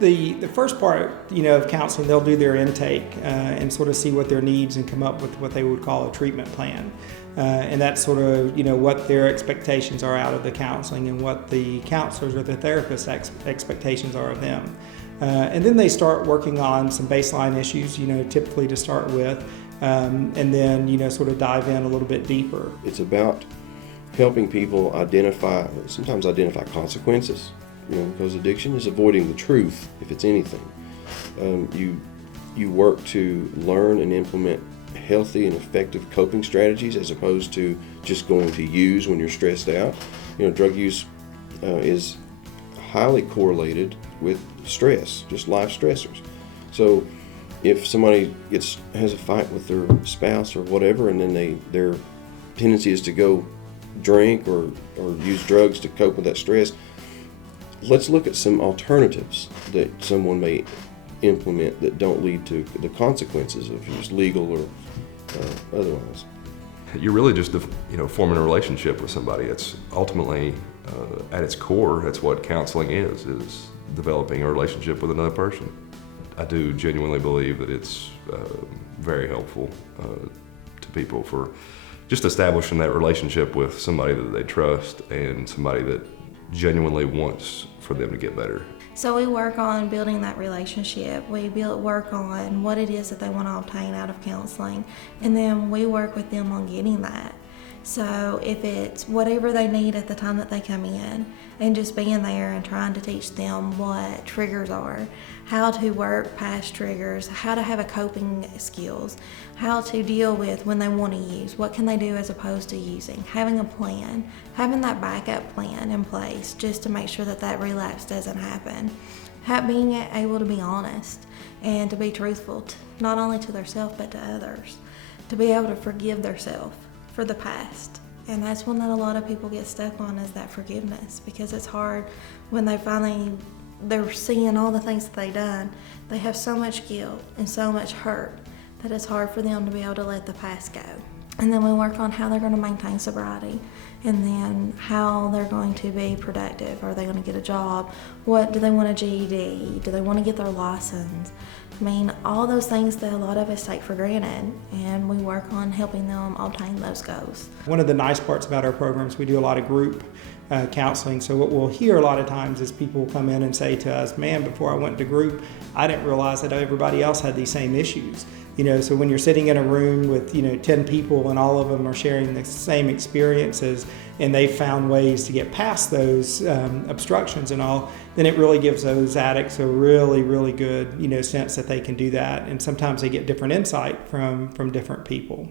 The first part, of counseling, they'll do their intake and sort of see what their needs and come up with what they would call a treatment plan. And that's sort of, what their expectations are out of the counseling and what the counselors or the therapist's expectations are of them. And then they start working on some baseline issues, typically to start with, and then, sort of dive in a little bit deeper. It's about helping people sometimes identify consequences, because addiction is avoiding the truth, if it's anything. You work to learn and implement healthy and effective coping strategies as opposed to just going to use when you're stressed out. Drug use is highly correlated with stress, just life stressors. So if somebody has a fight with their spouse or whatever, and then their tendency is to go drink or use drugs to cope with that stress, let's look at some alternatives that someone may implement that don't lead to the consequences of just legal or otherwise. You're really just forming a relationship with somebody. It's ultimately, at its core, that's what counseling is developing a relationship with another person. I do genuinely believe that it's very helpful to people for just establishing that relationship with somebody that they trust and somebody that genuinely wants for them to get better. So we work on building that relationship. We work on what it is that they want to obtain out of counseling, and then we work with them on getting that. So if it's whatever they need at the time that they come in, and just being there and trying to teach them what triggers are, how to work past triggers, how to have a coping skills, how to deal with when they want to use, what can they do as opposed to using, having a plan, having that backup plan in place just to make sure that relapse doesn't happen. Being able to be honest and to be truthful, not only to themselves but to others, to be able to forgive themselves for the past. And that's one that a lot of people get stuck on, is that forgiveness, because it's hard when they're seeing all the things that they've done. They have so much guilt and so much hurt that it's hard for them to be able to let the past go. And then we work on how they're going to maintain sobriety, and then how they're going to be productive. Are they going to get a job? What do they want, a GED? Do they want to get their license? I mean, all those things that a lot of us take for granted, and we work on helping them obtain those goals. One of the nice parts about our programs, we do a lot of group counseling. So what we'll hear a lot of times is people come in and say to us, man, before I went to group, I didn't realize that everybody else had these same issues. So when you're sitting in a room with 10 people and all of them are sharing the same experiences, and they found ways to get past those obstructions and all, then it really gives those addicts a really, really good sense that they can do that. And sometimes they get different insight from different people.